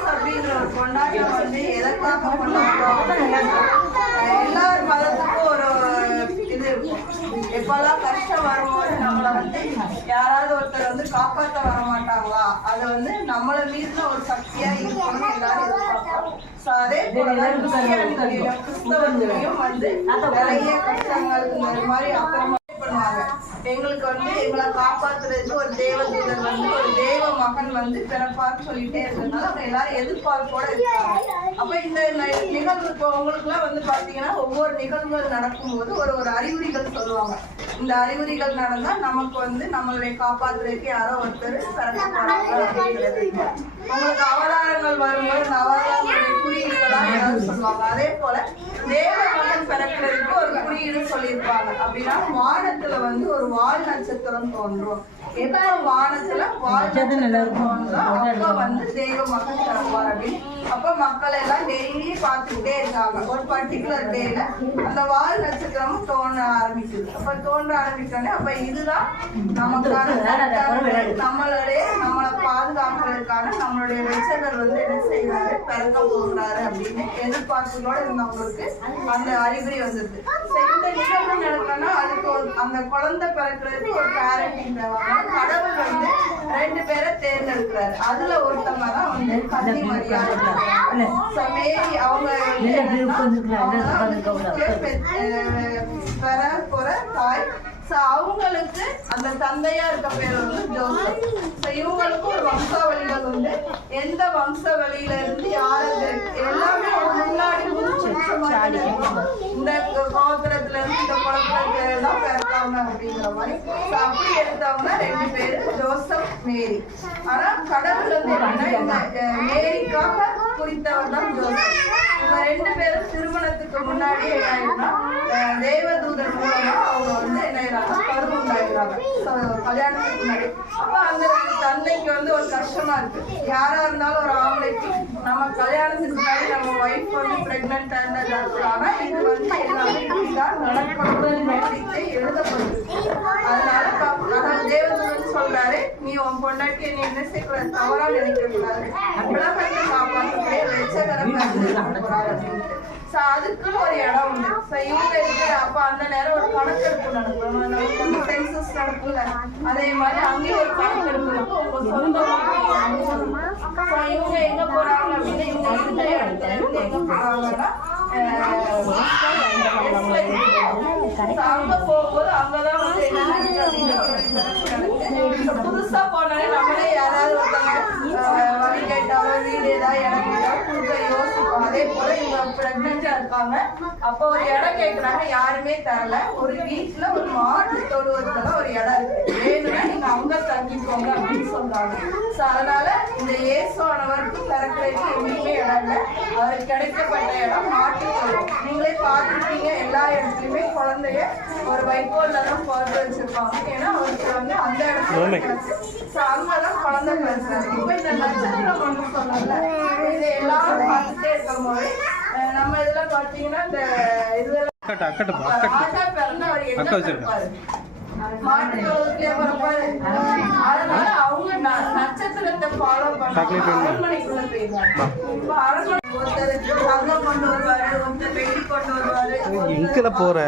அப்படின்ற ஒரு கொண்டாட்டம் வந்து எதற்காக கொண்டாடுறோம் எல்லார் மதத்துக்கும் ஒரு இது இருக்கும் எப்பெல்லாம் கஷ்டம் வரும்போது நம்மளை வந்து யாராவது ஒருத்தர் வந்து காப்பாற்ற வர மாட்டாங்களா அது வந்து நம்மளை மீறின ஒரு சக்தியா இருக்கணும்னு எல்லாரும் எதிர்பார்ப்போம் ஸோ அதே போலதான் கிறிஸ்டியானிட்டியில வந்து நிறைய கஷ்டங்கள் இந்த மாதிரி அப்புறமா எங்களுக்கு வந்து எங்களை காப்பாத்துறதுக்கு ஒரு தேவதூதர் வந்து ஒரு தேவ மகன் வந்து பிறப்பான்னு சொல்லிட்டே இருந்ததுனால அவங்க எல்லாரும் எதிர்பார்ப்போட இருக்காங்க. அப்ப இந்த நிகழ்வு இப்போ உங்களுக்குலாம் வந்து பாத்தீங்கன்னா ஒவ்வொரு நிகழ்வுகள் நடக்கும்போது ஒரு ஒரு அறிகுறிகள் சொல்லுவாங்க. இந்த அறிகுறிகள் நடந்தா நமக்கு வந்து நம்மளுடைய காப்பாத்துறதுக்கு யாரோ ஒருத்தர் பிறக்க போறாங்க அப்படிங்கிறது. உங்களுக்கு அவதாரங்கள் வரும்போது இந்த அவதாரங்களுடைய குறியீடுகளா சொல்லுவாங்க. அதே போல தேவ மகன் பிறக்கிறதுக்கு குறியீடு சொல்லியிருப்பாங்க. அப்படின்னா வானத்துல வந்து ஒரு வால் நட்சத்திரம் தோன்றும். எப்ப வானத்துல வால் நட்சத்திரம் தோன்றோ அப்ப வந்து தேவ மகன் பிறப்பார் அப்படின்னு. அப்ப மக்கள் எல்லாம் டெய்லி பார்த்துக்கிட்டே இருக்காங்க. ஒரு பர்டிகுலர் டேல அந்த வால் நட்சத்திரமும் தோன்ற ஆரம்பிக்குது. அப்ப தோன்ற ஆரம்பிச்சோடனே அப்ப இதுதான் நமக்கான நம்மளுடைய நம்மளை பாதுகாக்கிறதுக்கான நம்மளுடைய ரட்சகர் வந்து என்ன செய்யறாரு பிறக்க போகிறாரு அப்படின்னு எதிர்பார்ப்புகளோட இருந்தவங்களுக்கு அந்த அறிகுறி வந்தது. சரி, இந்த நிகழ்வு நடக்கணும்னா அதுக்கு ஒரு அந்த குழந்தை பிறக்கிறதுக்கு ஒரு பேரண்டிங் கடவுள் வந்து ரெண்டு பேரை தேர்ந்தெடுக்கிறாரு. அதுல ஒருத்தவங்க தான் வந்து கன்னி மரியாதை. மேரி அவங்க பெற போற தாய். So, அவங்களுக்கு அந்த தந்தையா இருக்க பேர் வந்து ஜோசப். இவங்களுக்கும் ஒரு வம்சாவளிகள் உண்டு. எந்த வம்சாவளியில இருந்து யாரு எல்லாமே முன்னாடி முன்னுச்ச இந்த கோபுரத்துல இருந்து இந்த குளத்துல பேர் தான் பிறந்தாங்க அப்படிங்கிற மாதிரி. அப்படி எடுத்தவங்க ரெண்டு பேரு ஜோசப் மேரி. ஆனா கடவுள் வந்து இந்த மேரிக்காக குறித்தவர் தான் ஜோசப். இவங்க ரெண்டு பேரும் திருமணத்துக்கு முன்னாடி என்ன ஆயிருந்தா கல்யாணத்துக்கு முன்னாடி. அப்ப அந்த தந்தைக்கு வந்து ஒரு கஷ்டமா இருக்கு. யாரா இருந்தாலும் ஒரு ஆம்பளைக்கு நம்ம கல்யாணத்துக்கு முன்னாடி நம்ம ஒய்ஃப் வந்து பிரெக்னென்ட் இருந்தது ஆனா இது வந்து எல்லாமே இப்படிதான் நடக்கணும் எழுதப்படுது அதனால பா- அதாவது சொல்றாரு நீ உன் பொண்டாட்டியை நீ என்ன செய்யக்கூடாது தவறா நினைக்க கூடாது பண்ணி காப்பாற்றக்கூடிய வெச்சகரை போறாரு. அப்படின்ட்டு So, அதுக்கு ஒரு இடம். உண்டு So, இவங்க இருக்கிற அப்ப அந்த நேரம் ஒரு கணக்கெடுப்பு நடக்கும். சென்சஸ் நடக்கும்ல. அதே மாதிரி அங்கேயும் ஒரு கணக்கெடுப்பு இருக்கு உங்க சொந்த இவங்க எங்க போறாங்க அப்படின்னா இவங்க இருக்கிற இடத்துல இருந்து எங்க போறாங்கன்னா அங்க போகும்போது அங்கதான் வந்து என்ன புதுசா போனாலே நம்மளே யாராவது பிரெக்னெண்டா இருக்காங்க. அப்ப ஒரு இடம் கேக்குறாங்க யாருமே தரல. ஒரு வீட்டுல ஒரு மாட்டு தொழுவத்துல ஒரு இடம் இருக்கு. வேணும்னா நீங்க அங்க தங்கிக்கோங்க அப்படின்னு சொல்றாங்க. So, அதனால இந்த இயேசுவானவருக்கு பிறக்கிறதுக்கு எங்கேயுமே இடம் இல்லை. அவருக்கு கிடைக்கப்பட்ட இடம் மாட்டு தொழுவம் நீங்களே பார்த்துருக்கீங்க எல்லா இடத்துலயுமே குழந்தைய ஒரு வைக்கோல்ல தான் பிறந்து வச்சிருப்பாங்க. ஏன்னா அவருக்கு வந்து அந்த இடத்துல So, அங்கதான் குழந்தை பிறக்கிறாரு இப்ப இந்த நட்சத்திரம் ஒண்ணு சொன்னல இது எல்லாரும் பார்த்துட்டே நம்ம இதுல பாத்தீங்கன்னா இந்த இதுல அக்கட்ட அக்கட்டப்பா அக்கட்ட ராஜா பிறந்து அவர் எங்க அக்கா வச்சிருக்கா? பிறப்பாரு? மாட்டு தொழுவத்திலே பிறப்பாரு. அதனால அவங்க ந- நட்சத்திரத்தை follow பண்ணாம Chocolate வேணுமா? அரண்மனைக்குள்ள போயிடுவாங்க. இப்ப அரண்மனை ஒருத்தர் தங்கம் கொண்டு வருவாரு, ஒருத்தர் வெள்ளி கொண்டு வருவாரு, ஒருத்தர் எங்கல போற?